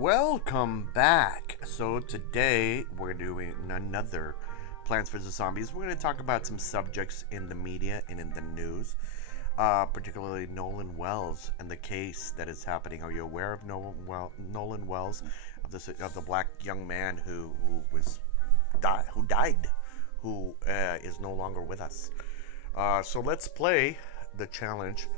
Welcome back. So today we're doing another Plants vs. Zombies. We're going to talk about some subjects in the media and in the news, particularly Nolan Wells and the case that is happening. Are you aware of Nolan Wells, of the black young man who died, who is no longer with us? So let's play the challenge.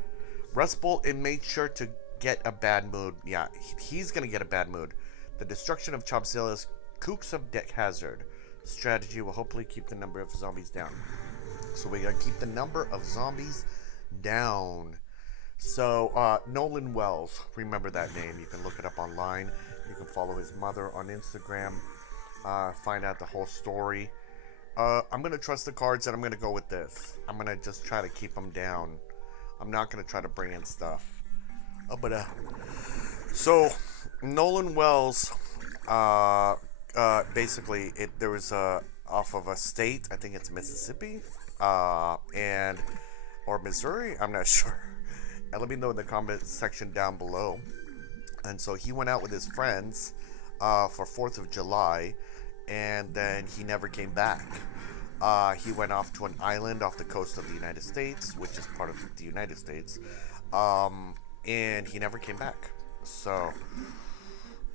Rust Bolt, it made sure to get a bad mood. Yeah, he's gonna get a bad mood. The destruction of Chopzilla's Kooks of Deck Hazard strategy will hopefully keep the number of zombies down. So we gotta keep the number of zombies down. So Nolan Wells, remember that name. You can look it up online. You can follow his mother on Instagram. Find out the whole story. I'm gonna trust the cards, and I'm gonna go with this. I'm gonna just try to keep them down. I'm not gonna try to bring in stuff. So Nolan Wells, basically, there was off of a state. I think it's Mississippi, and or Missouri. I'm not sure. And let me know in the comment section down below. And so he went out with his friends for 4th of July, and then he never came back. He went off to an island off the coast of the United States, which is part of the United States, and he never came back. So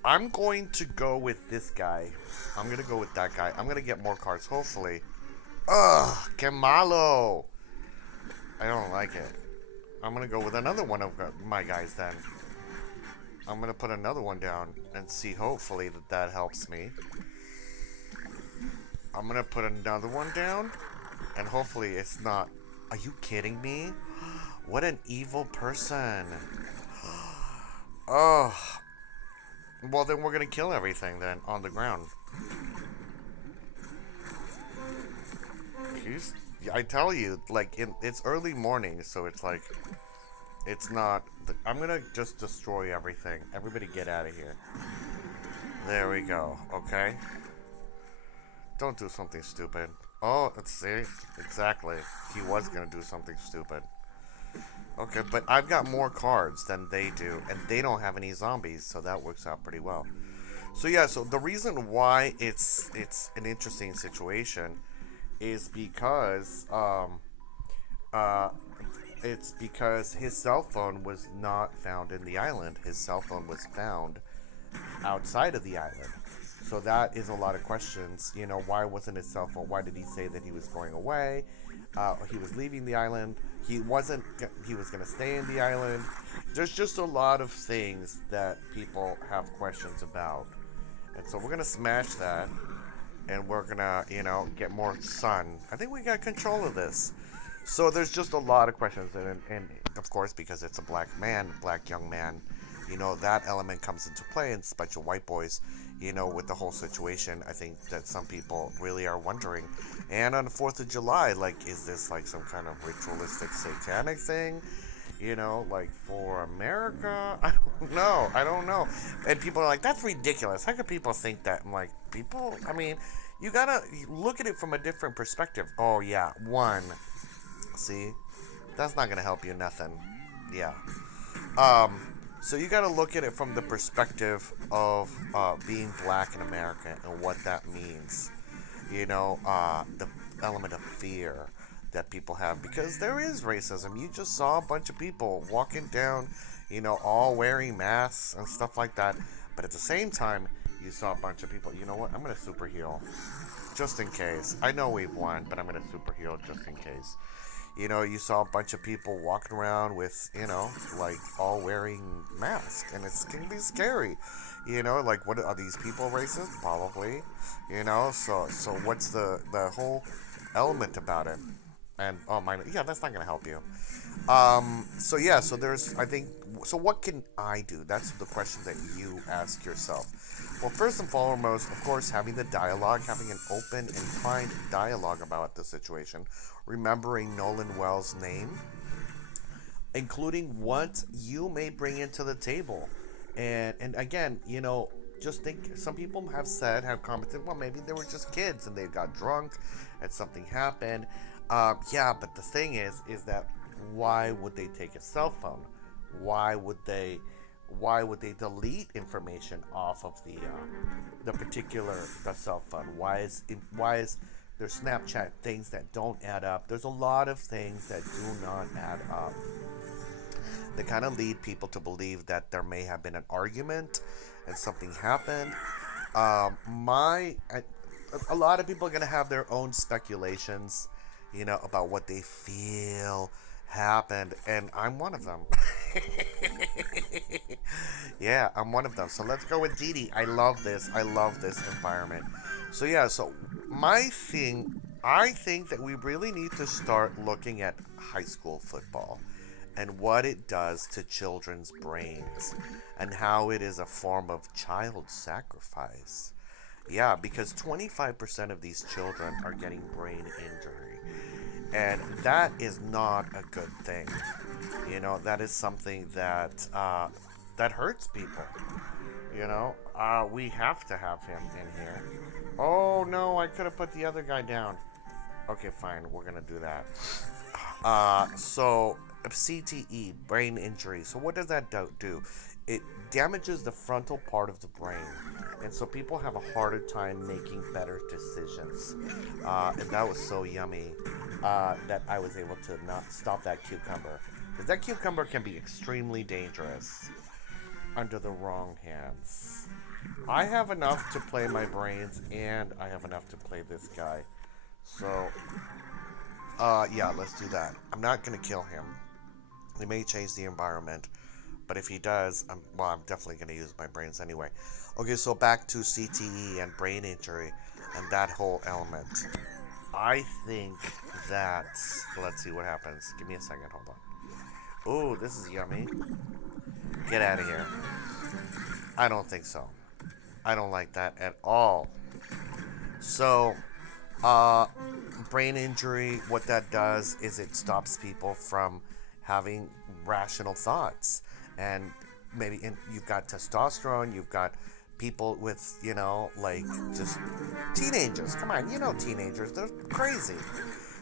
I'm going to go with this guy. I'm going to go with that guy. I'm going to get more cards, hopefully. Ugh, que malo. I don't like it. I'm going to go with another one of my guys then. I'm going to put another one down and see, hopefully, that helps me. I'm going to put another one down, and hopefully it's not... Are you kidding me? What an evil person. Oh. Well, then we're going to kill everything then on the ground. I tell you, like, it's early morning, so it's like... It's not... I'm going to just destroy everything. Everybody get out of here. There we go, okay? Don't do something stupid. Oh, let's see. Exactly. He was going to do something stupid. Okay, but I've got more cards than they do, and they don't have any zombies, so that works out pretty well. So yeah, so the reason why it's an interesting situation is because his cell phone was not found in the island. His cell phone was found outside of the island. So that is a lot of questions. You know, why wasn't his cell phone? Why did he say that he was going away? He was leaving the island. He wasn't. He was going to stay in the island. There's just a lot of things that people have questions about. And so we're going to smash that. And we're going to, get more sun. I think we got control of this. So there's just a lot of questions. And of course, because it's a black young man, that element comes into play. And it's a bunch of white boys, with the whole situation. I think that some people really are wondering. And on the 4th of July, like, is this like some kind of ritualistic satanic thing? Like for America? I don't know. And people are like, that's ridiculous. How could people think that? I'm like, you gotta look at it from a different perspective. Oh, yeah. See? That's not gonna help you nothing. Yeah. So you got to look at it from the perspective of being black in America and what that means. The element of fear that people have, because there is racism. You just saw a bunch of people walking down, all wearing masks and stuff like that. But at the same time, you saw a bunch of people. You know what? I'm going to super heal just in case. I know we've won, but I'm going to super heal just in case. You saw a bunch of people walking around with, like all wearing masks, and it's going to be scary. Like, what are these people racist? Probably. So what's the whole element about it? And that's not going to help you. So there's, I think, so what can I do? That's the question that you ask yourself. Well, first and foremost, of course, having the dialogue, having an open and kind dialogue about the situation, remembering Nolan Wells' name, including what you may bring into the table. And again, just think, some people have commented, well, maybe they were just kids and they got drunk and something happened. But the thing is that why would they take a cell phone? Why would they Why would they delete information off of the particular the cell phone? Why is their Snapchat things that don't add up? There's a lot of things that do not add up. They kind of lead people to believe that there may have been an argument and something happened. A lot of people are gonna have their own speculations, about what they feel happened, and I'm one of them. Yeah, I'm one of them. So let's go with Dee Dee. I love this. I love this environment. So yeah, so my thing, I think that we really need to start looking at high school football and what it does to children's brains and how it is a form of child sacrifice. Yeah, because 25% of these children are getting brain injury. And that is not a good thing. That is something that hurts people. We have to have him in here. Oh no, I could have put the other guy down. Okay, fine, we're gonna do that. So CTE, brain injury. So what does that do? It damages the frontal part of the brain, and so people have a harder time making better decisions. And that was so yummy that I was able to not stop that cucumber, because that cucumber can be extremely dangerous under the wrong hands. I have enough to play my brains, and I have enough to play this guy. So, yeah, let's do that. I'm not gonna kill him. He may change the environment, but if he does, I'm definitely gonna use my brains anyway. Okay, so back to CTE and brain injury and that whole element. I think that, let's see what happens. Give me a second, hold on. Ooh, this is yummy. Get out of here. I don't think so. I don't like that at all. So, uh, brain injury, what that does is it stops people from having rational thoughts. And you've got testosterone, you've got people with, like just teenagers. Come on, teenagers, they're crazy.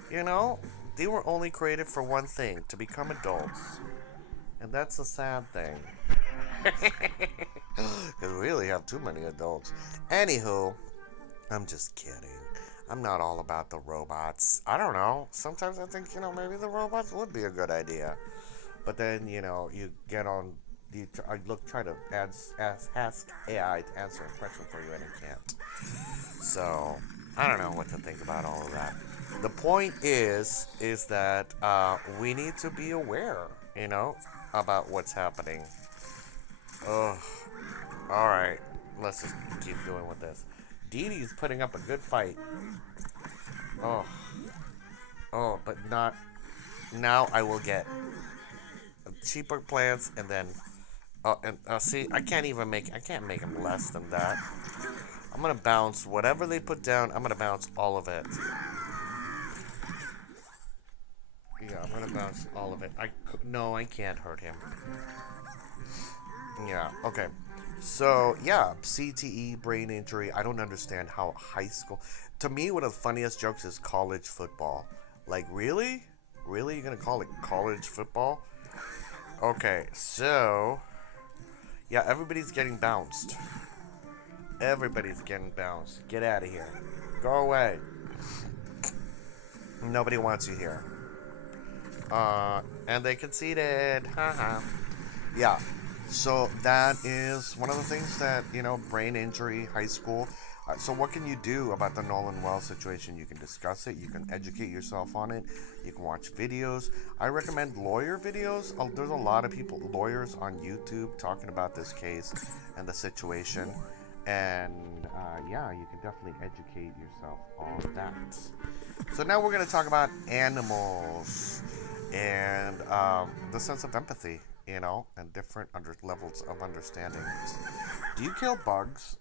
You know, they were only created for one thing, to become adults. And that's a sad thing. Because we really have too many adults. Anywho, I'm just kidding. I'm not all about the robots. I don't know. Sometimes I think, maybe the robots would be a good idea. But then, you get on, try to ask AI to answer a question for you, and it can't. So, I don't know what to think about all of that. The point is that we need to be aware, about what's happening. Ugh. Alright, let's just keep doing with this. Dee Dee's putting up a good fight. Oh. Oh, but not. Now I will get cheaper plants, and then. Oh, and see, I can't make them less than that. I'm gonna bounce whatever they put down. I'm gonna bounce all of it. Yeah, I'm gonna bounce all of it. No, I can't hurt him. Yeah, okay. So, yeah, CTE, brain injury. I don't understand how high school. To me, one of the funniest jokes is college football. Like, really? Really? You're gonna call it college football? Okay, so. Yeah, everybody's getting bounced. Everybody's getting bounced. Get out of here. Go away. Nobody wants you here. And they conceded. Haha. Yeah. So that is one of the things that, brain injury, high school. So what can you do about the Nolan Wells situation? You can discuss it. You can educate yourself on it. You can watch videos. I recommend lawyer videos. There's a lot of lawyers on YouTube talking about this case and the situation. And yeah, you can definitely educate yourself on that. So now we're going to talk about animals and the sense of empathy, and different levels of understanding. Do you kill bugs?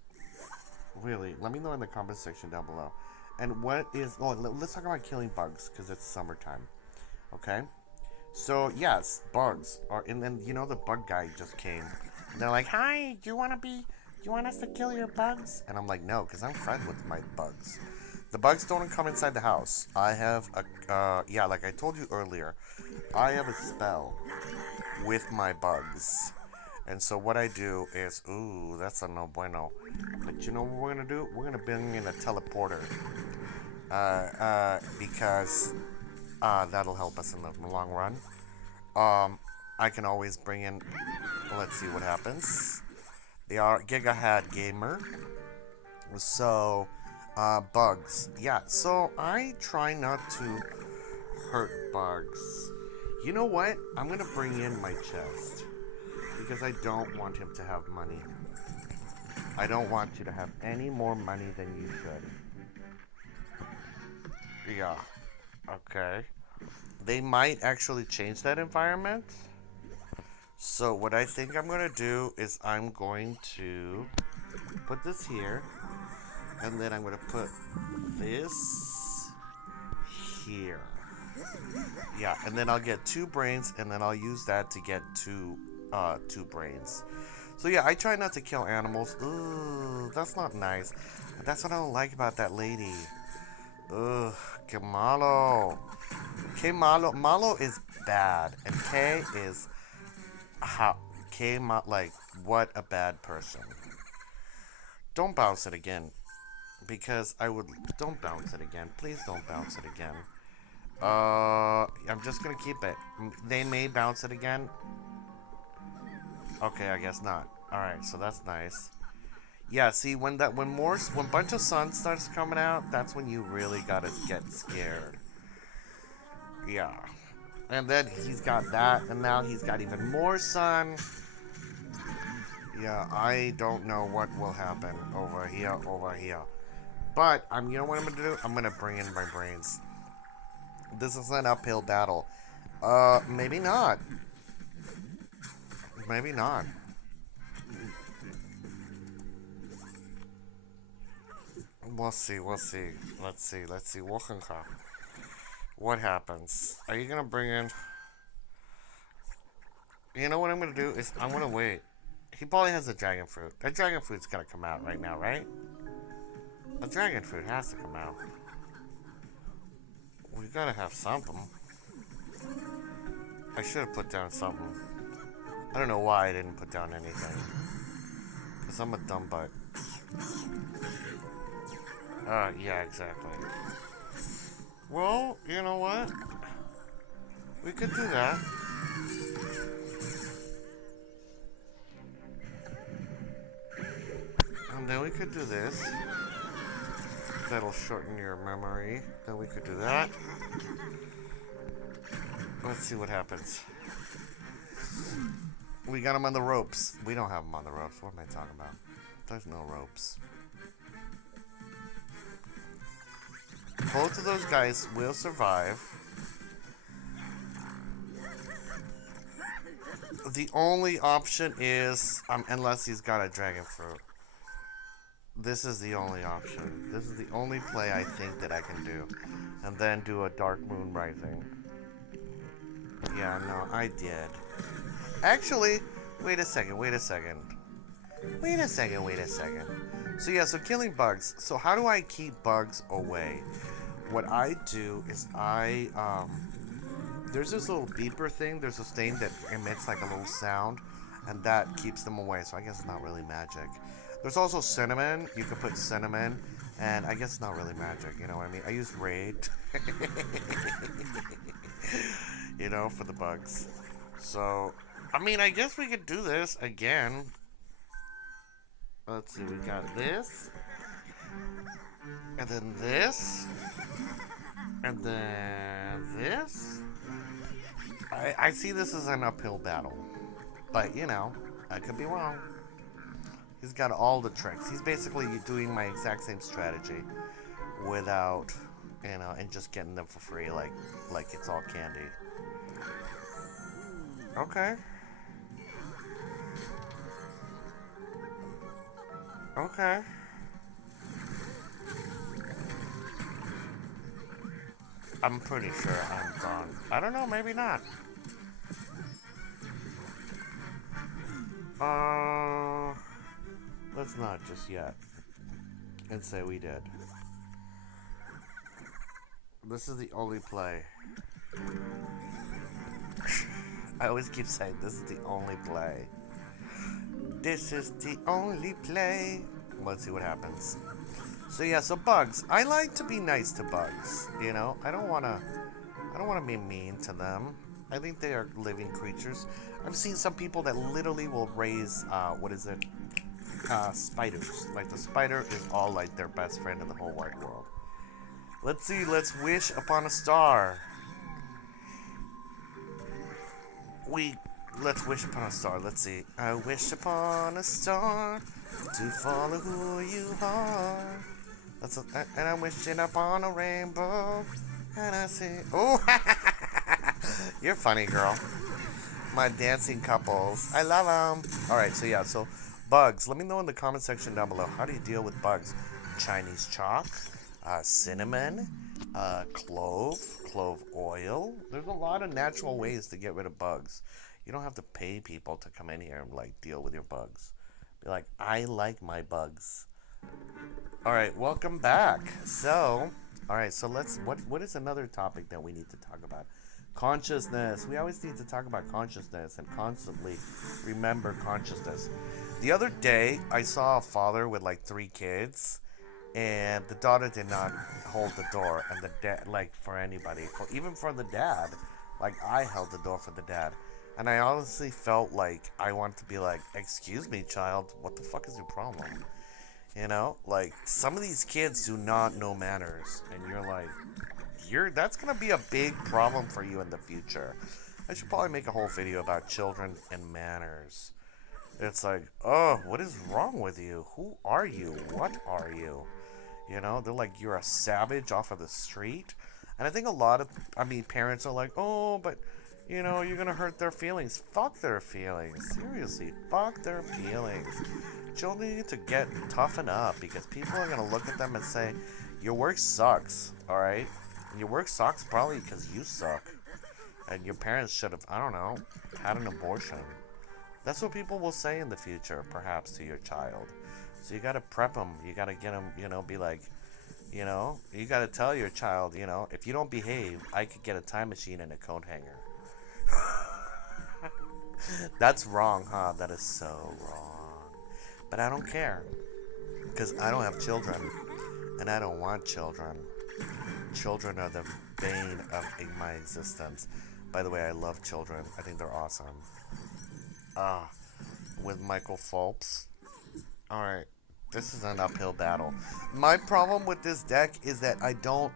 Really? Let me know in the comment section down below. And let's talk about killing bugs, because it's summertime. Okay? So, yes, bugs are, and then, the bug guy just came. And they're like, hi, do you want us to kill your bugs? And I'm like, no, because I'm friends with my bugs. The bugs don't come inside the house. I have like I told you earlier, I have a spell with my bugs. And so what I do is, ooh, that's a no bueno. But you know what we're gonna do? We're gonna bring in a teleporter, because that'll help us in the long run. I can always bring in. Let's see what happens. The Gigahead Gamer. So, bugs. Yeah. So I try not to hurt bugs. You know what? I'm gonna bring in my chest because I don't want him to have money. I don't want you to have any more money than you should. Yeah. Okay. They might actually change that environment. So what I think I'm gonna do is I'm going to put this here, and then I'm gonna put this here. Yeah, and then I'll get 2 brains, and then I'll use that to get two brains. So yeah, I try not to kill animals. Ooh, that's not nice. That's what I don't like about that lady. Ugh, que malo. Que malo. Malo is bad, and K is how. Like, what a bad person. Don't bounce it again, because I would. Don't bounce it again. Please don't bounce it again. I'm just gonna keep it. They may bounce it again. Okay, I guess not. All right, so that's nice. Yeah, see, when bunch of sun starts coming out, that's when you really gotta get scared. Yeah, and then he's got that, and now he's got even more sun. Yeah, I don't know what will happen over here, But you know what I'm gonna do? I'm gonna bring in my brains. This is an uphill battle. Maybe not. Maybe not. We'll see. We'll see. Let's see. Let's see. What happens? Are you gonna bring in? You know what I'm gonna do is I'm gonna wait. He probably has a dragon fruit. That dragon fruit's gonna come out right now, right? A dragon fruit has to come out. We gotta have something. I should have put down something. I don't know why I didn't put down anything. Because I'm a dumb butt. Yeah, exactly. Well, you know what? We could do that. And then we could do this. That'll shorten your memory. Then we could do that. Let's see what happens. We got him on the ropes. We don't have him on the ropes. What am I talking about? There's no ropes. Both of those guys will survive. The only option is, unless he's got a dragon fruit. This is the only option. This is the only play I think that I can do. And then do a Dark Moon Rising. Yeah, no, I did. Actually, wait a second. So yeah, so killing bugs. So how do I keep bugs away? What I do is there's this little beeper thing. There's a stain that emits like a little sound, and that keeps them away. So I guess it's not really magic. There's also cinnamon. You can put cinnamon, and I guess it's not really magic. You know what I mean? I use Raid, for the bugs. So, I guess we could do this again. Let's see. We got this, and then this, and then this. I see this as an uphill battle, but I could be wrong. He's got all the tricks. He's basically doing my exact same strategy without, and just getting them for free, like it's all candy. Okay. Okay. I'm pretty sure I'm gone. I don't know, maybe not. Let's not just yet. And say we did. This is the only play. I always keep saying this is the only play. This is the only play. Let's see what happens. So yeah, so bugs. I like to be nice to bugs. You know, I don't wanna be mean to them. I think they are living creatures. I've seen some people that literally will raise, what is it? Spiders. Like the spider is all like their best friend in the whole wide world. Let's see. Let's wish upon a star. We let's wish upon a star. Let's see. I wish upon a star to follow who you are. And I'm wishing upon a rainbow. And I say, oh, you're funny, girl. My dancing couples. I love them. All right, so yeah, so bugs. Let me know in the comment section down below. How do you deal with bugs? Chinese chalk, cinnamon, clove oil. There's a lot of natural ways to get rid of bugs. You don't have to pay people to come in here and like deal with your bugs. Be like, I like my bugs. All right, welcome back. So, all right, so let's. What is another topic that we need to talk about? Consciousness. We always need to talk about consciousness and constantly remember consciousness. The other day, I saw a father with like 3 kids, and the daughter did not hold the door, and the dad, like for anybody, even for the dad, like I held the door for the dad, and I honestly felt like I wanted to be like, "Excuse me, child, what the fuck is your problem?" You know, like some of these kids do not know manners, and you're like, that's gonna be a big problem for you in the future. I should probably make a whole video about children and manners. It's like, oh, what is wrong with you? Who are you? What are you? You know, they're like, you're a savage off of the street. And I think a lot of, parents are like, oh, but, you know, you're gonna hurt their feelings. Fuck their feelings. Seriously, fuck their feelings. Children need to toughen up because people are gonna look at them and say, your work sucks, alright? Your work sucks probably because you suck. And your parents should have, I don't know, had an abortion. That's what people will say in the future, perhaps, to your child. So you gotta prep them. You gotta get them, you know, be like, you know, you gotta tell your child, you know, if you don't behave, I could get a time machine and a coat hanger. That's wrong, huh? That is so wrong. But I don't care. Because I don't have children. And I don't want children. Children are the bane of my existence. By the way, I love children. I think they're awesome. With Michael Phelps. Alright, this is an uphill battle. My problem with this deck is that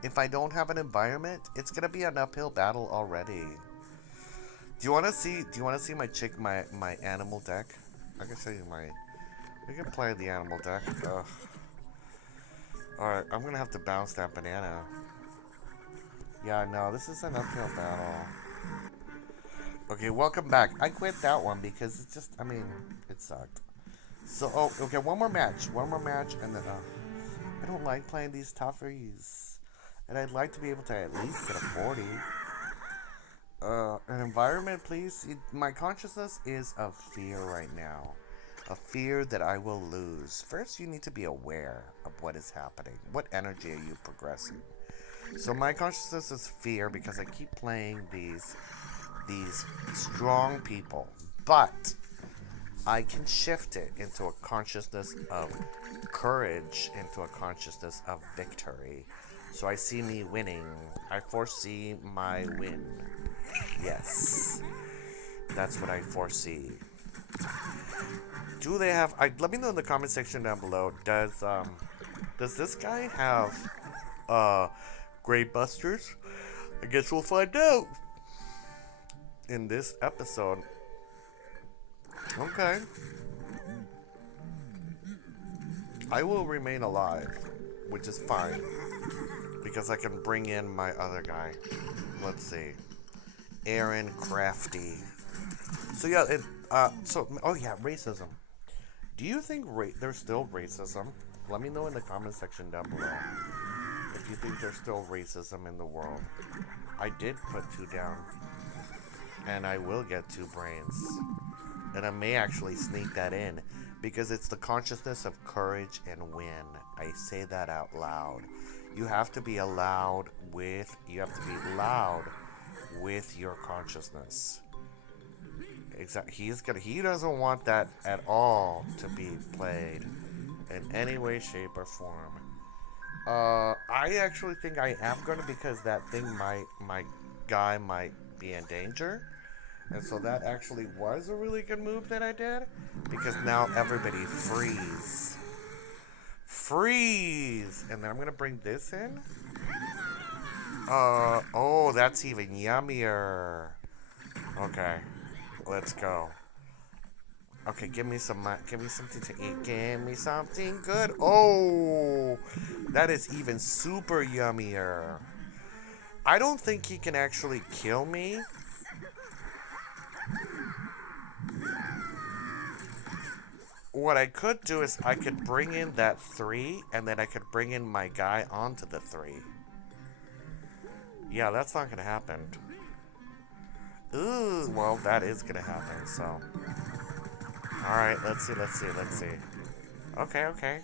if I don't have an environment, it's gonna be an uphill battle already. Do you wanna see my animal deck? I can show you we can play the animal deck. Ugh. Alright, I'm gonna have to bounce that banana. Yeah, no, this is an uphill battle. Okay, welcome back. I quit that one because it's just, it sucked. So, okay, one more match, and then, I don't like playing these toughies. And I'd like to be able to at least get a 40. An environment, please. My consciousness is of fear right now. A fear that I will lose. First, you need to be aware of what is happening. What energy are you progressing? So my consciousness is fear because I keep playing these strong people. But I can shift it into a consciousness of courage, into a consciousness of victory. So I see me winning. I foresee my win. Yes. That's what I foresee. Do they have... let me know in the comment section down below. Does this guy have Great Busters? I guess we'll find out in this episode. Okay. I will remain alive, which is fine, because I can bring in my other guy. Let's see. Aaron Crafty. So yeah, racism. Do you think there's still racism? Let me know in the comment section down below if you think there's still racism in the world. I did put 2 down, and I will get 2 brains. And I may actually sneak that in because it's the consciousness of courage and win. I say that out loud. You have to be loud with your consciousness. Exactly. He doesn't want that at all to be played in any way, shape, or form. I actually think I am gonna because that thing might my guy might be in danger. And so that actually was a really good move that I did because now everybody freeze. Freeze! And then I'm gonna bring this in. Oh, that's even yummier. Okay, let's go. Okay, give me something to eat. Give me something good. Oh, that is even super yummier. I don't think he can actually kill me. What I could do is I could bring in that 3, and then I could bring in my guy onto the 3. Yeah, that's not gonna happen. Ooh, well, that is gonna happen, so. Alright, let's see. Okay, okay.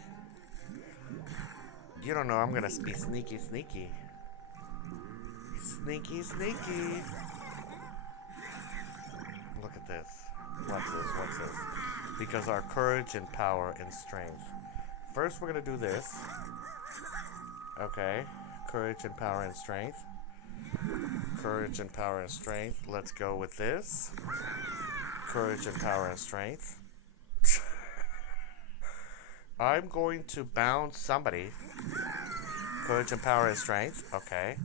You don't know, I'm gonna be sneaky, sneaky. Sneaky, sneaky. Look at this. Watch this, watch this. Because our courage and power and strength. First, we're gonna do this. Okay. Courage and power and strength. Courage and power and strength. Let's go with this. Courage and power and strength. I'm going to bounce somebody. Courage and power and strength. Okay.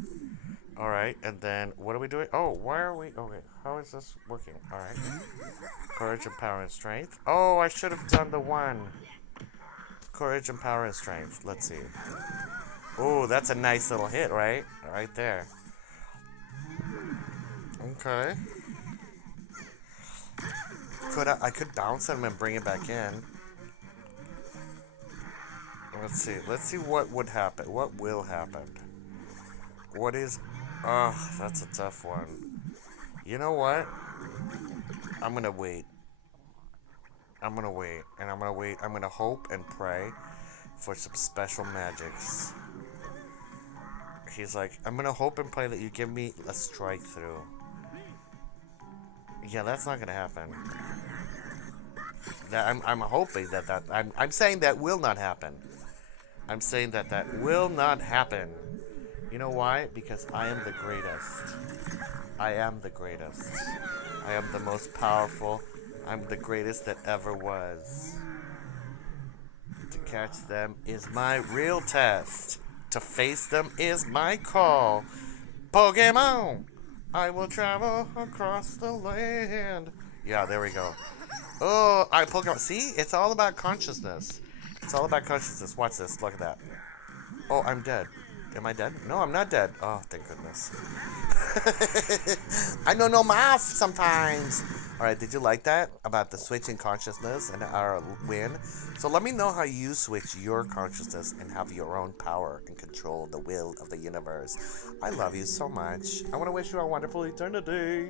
Alright, and then what are we doing? Oh, why are we... Okay, how is this working? Alright. Courage and power and strength. Oh, I should have done the 1. Courage and power and strength. Let's see. Oh, that's a nice little hit, right? Right there. Okay. I could bounce him and bring it back in. Let's see. Let's see what would happen. What will happen? What is... Oh, that's a tough one. You know what? I'm gonna wait. I'm gonna wait. And I'm gonna wait. I'm gonna hope and pray for some special magics. He's like, I'm gonna hope and pray that you give me a strike through. Yeah, that's not gonna happen. I'm hoping that I'm saying that will not happen. I'm saying that will not happen. You know why? Because I am the greatest. I am the greatest. I am the most powerful. I'm the greatest that ever was. To catch them is my real test. To face them is my call. Pokemon! I will travel across the land. Yeah, there we go. Oh, I Pokemon. See? It's all about consciousness. It's all about consciousness. Watch this. Look at that. Oh, I'm dead. Am I dead? No, I'm not dead. Oh, thank goodness. I know no math sometimes. Alright, did you like that? About the switch in consciousness and our win? So let me know how you switch your consciousness and have your own power and control the will of the universe. I love you so much. I want to wish you a wonderful eternity.